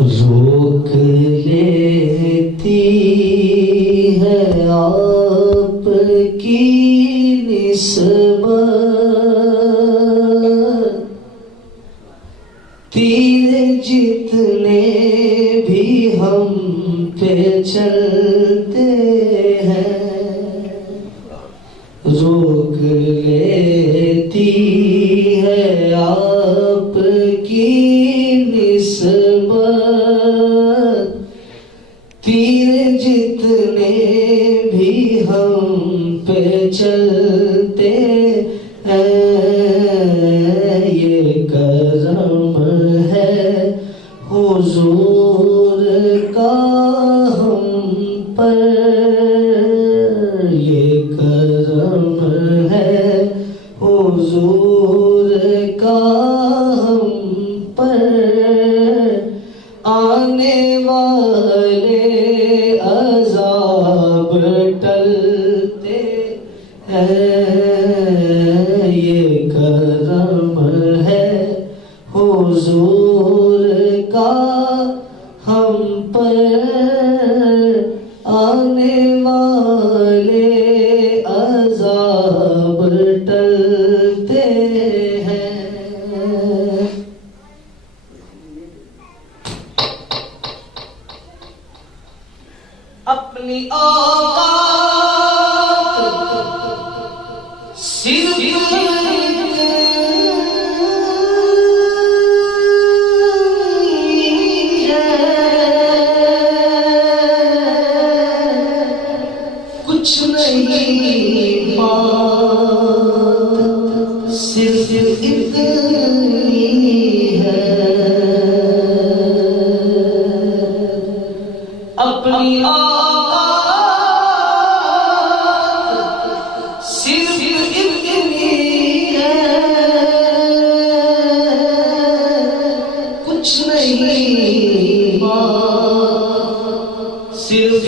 روک لیتی ہے آپ کی نسبت، تیر جتنے بھی ہم پہ چلتے ہیں، روک لیتی ہے آپ کی نسبت، تیر جتنے بھی ہم پہ چلتے ہیں، یہ کرم ہے حضور کا ہم پر، یہ کرم ہے حضور کا ہم پر، آنے والے عذاب ٹلتے ہیں، یہ کرم ہے حضور کا ہم پر، آنے والے عذاب ٹلتے ہیں۔ اپنی اوقات صرف کچھ نہیں بات صرف اتنی ہے، اپنی اوقات صرف اتنی ہے، کچھ نہیں بات صرف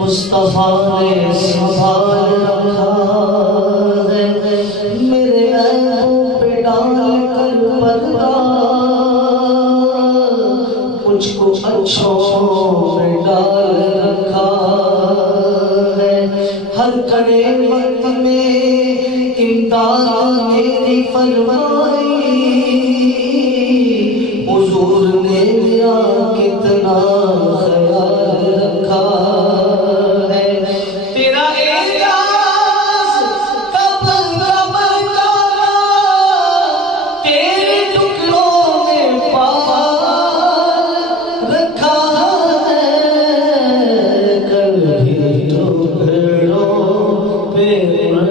مصطفیٰ نے سنبھال رکھا ہے، میرے عیبوں پہ ڈال کر پردہ، مجھ کو اچھوں پہ ڈال رکھا ہے، ہر کڑے وقت میں امداد میری فرمائی، حضور نے میرا کتنا خیال رکھا ہے، تیرا اعجاز کب کب جانا، تیرے ٹکڑوں میں پال رکھا ہے، کبھی ٹکڑوں پہ مر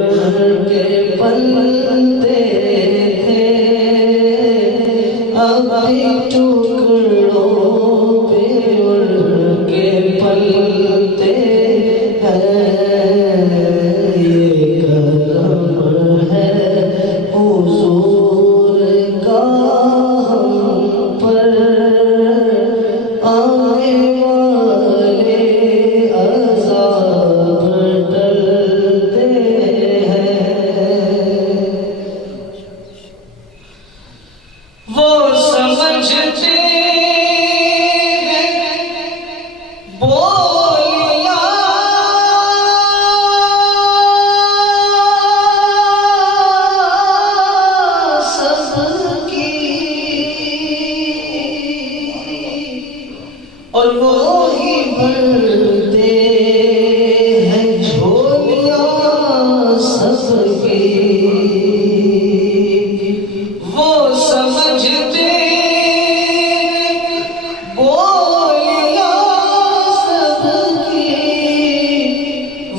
کے پلتے ہیں، ابھی ٹکڑوں پہ مر کے پلتے ہیں، یہ کرم ہے حضور کا ہم پر، آنے والے عذاب ٹلتے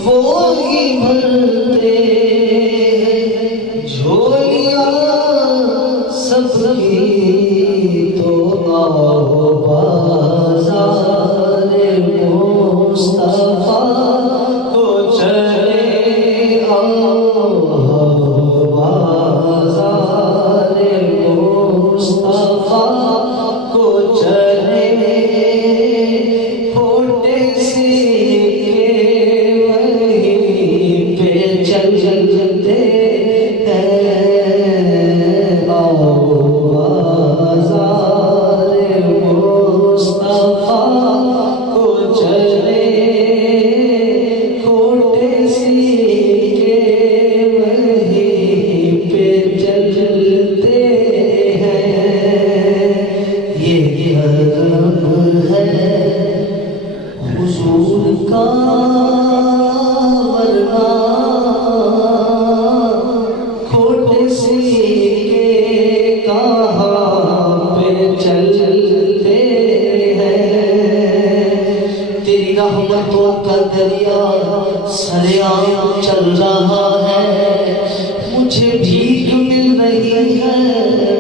وہی بھرتے ہیں جھولیاں سب کی، تو آؤ بازار مصطفیٰ کو چلے، آؤ بازار مصطفیٰ کو چلے، ہوٹے سے وہیں پہ چلتے ہیں، آؤ بازار مصطفیٰ کو چلے، ہوٹے سے وہیں پہ چلتے ہیں۔ یہ حرم ہے حضور کا، ورنہ کھوٹے سیکھے کہاں پہ چلتے ہیں۔ تیری رحمتوں کا دریا سریعان چل رہا ہے، مجھے بھیک مل رہی ہے،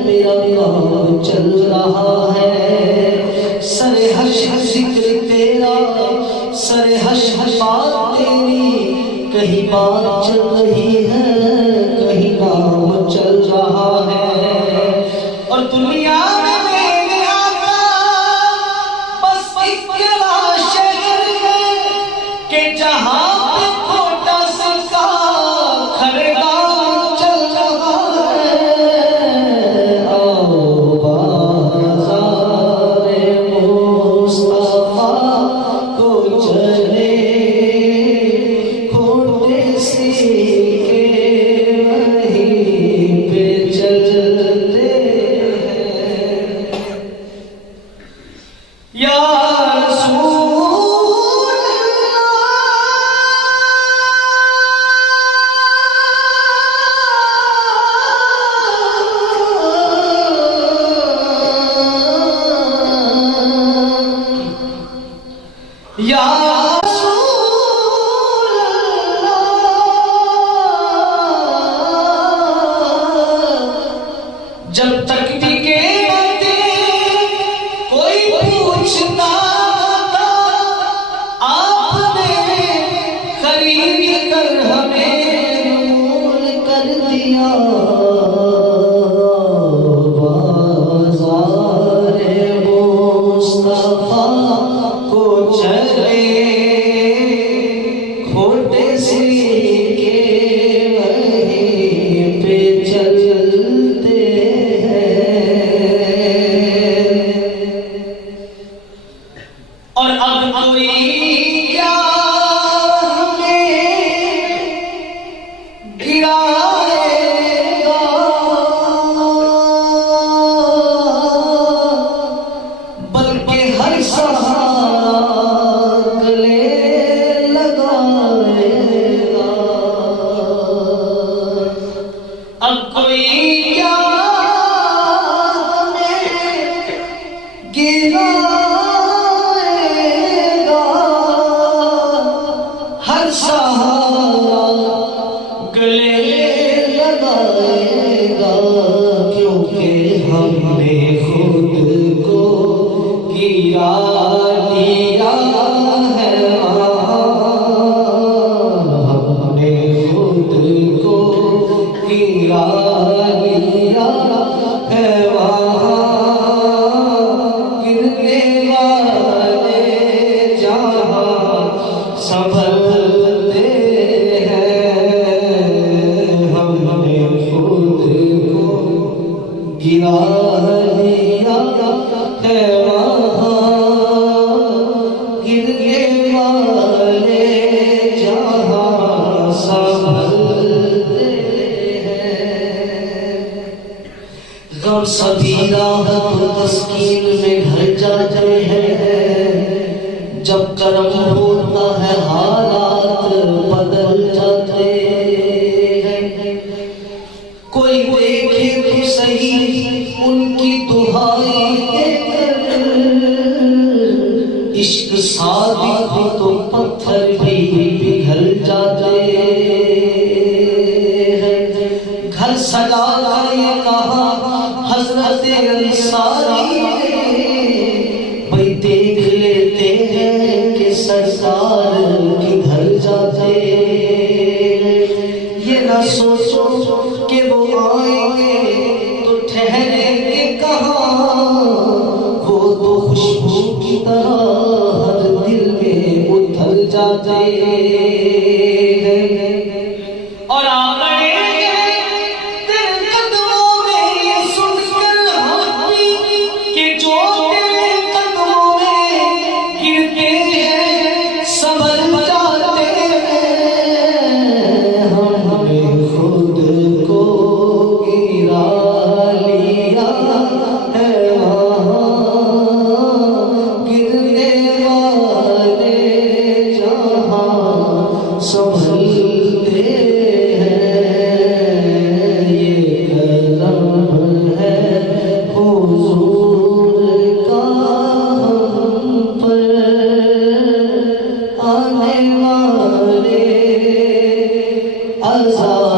میرا کام چل رہا ہے، سر حش ذکر تیرا، سر حش بات تیری، کہیں بات چل رہی ہے، کہیں کام چل رہا ہے، اور دنیا میں میرے آقا بس اکلا شہر ہے کہ جہاں پہ کھوٹا سکا خریدار چل رہا ہے، آؤ بازار مصطفیٰ کو چلے، کھوٹے سیکھے وہیں پہ چلتے ہیں۔ یا رسول اللہ، یا رسول اللہ، جب تک بھی کے کوئی پوچھتا تھا، آپ نے خرید کر ہمیں نور کر دیا، بازار مصطفیٰ کو چلے، کھوٹے سیکھے وہیں پہ چلتے ہیں، اور اب کوئی کیا ہمیں گرائے گا، بلکہ ہر سہارا گلے لگائے گا، اب کوئی کیا ہمیں گرائے گا، ہر سہارا گلے لگائے گا، کیونکہ ہم نے خود کو گرا دیا ہے، ہم نے خود کو گرا دیا ہے، گرنے والے جہاں سنبھلتے ہیں، ہم نے خود کو گرا دیا ہے، گرنے والے جہاں سنبھلتے ہیں۔ غم سبھی راحت و تسکین میں گھر جاتے ہیں، جب کرم ہوتا ہے حالات بدل جاتے ہیں، کوئی دیکھے تو صحیح ان کی دہائی دے کر، عشق صادق ہو تو پتھر بھی پگھل جاتے نہ سوچو کہ وہ آئیں گے تو ٹھہریں گے کہاں، وہ تو خوشبو کی طرح ہر دل میں اتر جاتے ہیں، اور آپ سنبھلتے ہیں، یہ کرم ہے حضور کا ہم پر، آنے والے عذاب